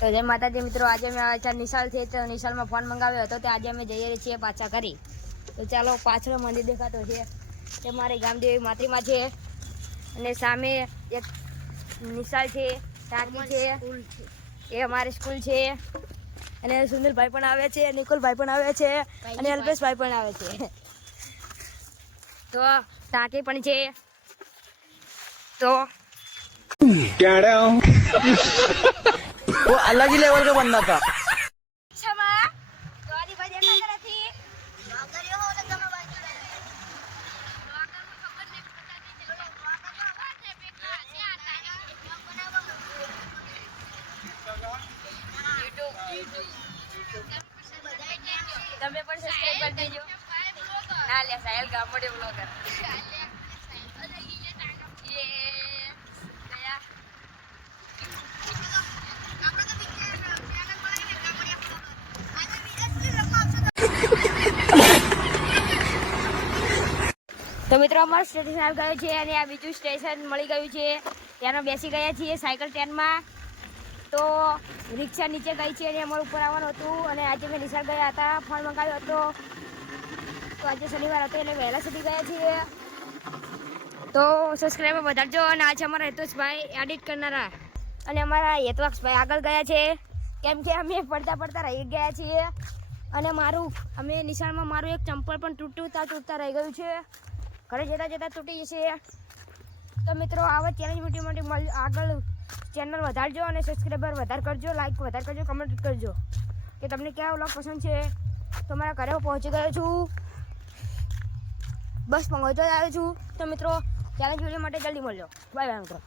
તો જય માતાજી મિત્રો, આજે અમે આવ્યા હતા નિશાળથી. તો નિશાળમાં ફોન મંગાવ્યો હતો, તો આજે અમે જઈએ છીએ પાછા કરી. તો ચાલો, પાછળ મંદિર દેખાતો છે તે મારી ગામદેવી માતૃમાં છે, અને સામે એક નિશાળ છે, ટાંકી છે, એ અમારી સ્કૂલ છે. અને સુનિલભાઈ પણ આવે છે, નિકુલભાઈ પણ આવે છે, અને અલ્પેશભાઈ પણ આવે છે. તો ટાંકી પણ છે. तो वो अलग ही लेवल का बंदा था। તમે પણ સબસ્ક્રાઇબ કરી દેજો. ના લે સાહેલ ગામડે બ્લોગર. તો મિત્રો, અમારું સ્ટેશન આવી ગયું છે, અને આ બીજું સ્ટેશન મળી ગયું છે. ત્યાંનો બેસી ગયા છીએ સાયકલ સ્ટેન્ડમાં. તો રિક્ષા નીચે ગઈ છે, અને અમારું ઉપર આવવાનું હતું. અને આજે મેં નિશાળ ગયા હતા, ફોન મંગાવ્યો હતો. તો આજે શનિવાર હતો એટલે વહેલા સુધી ગયા છીએ. તો સબસ્ક્રાઈબર વધારજો. અને આજે અમારા હેતુષભાઈ એડિટ કરનારા અને અમારા હેતવાક્ષભાઈ આગળ ગયા છે, કેમ કે અમે પડતા રહી ગયા છીએ. અને અમે નિશાળમાં મારું એક ચંપલ પણ તૂટતા રહી ગયું છે. ઘરે જતા તૂટી જશે. તો મિત્રો, આવા ચેલેન્જ વિડીયો માટે આગળ ચેનલ વધારજો, અને સબસ્ક્રાઈબર વધારે કરજો, લાઈક વધારે કરજો, કમેન્ટ કરજો કે તમને કયા વ્લોગ પસંદ છે. તો મારા ઘરે પહોંચી ગયો છું, બસ પહોંચતો જ આવ્યો છું. તો મિત્રો, ચેલેન્જ વિડીયો માટે જલ્દી મળજો. બાય બાય મિત્રો.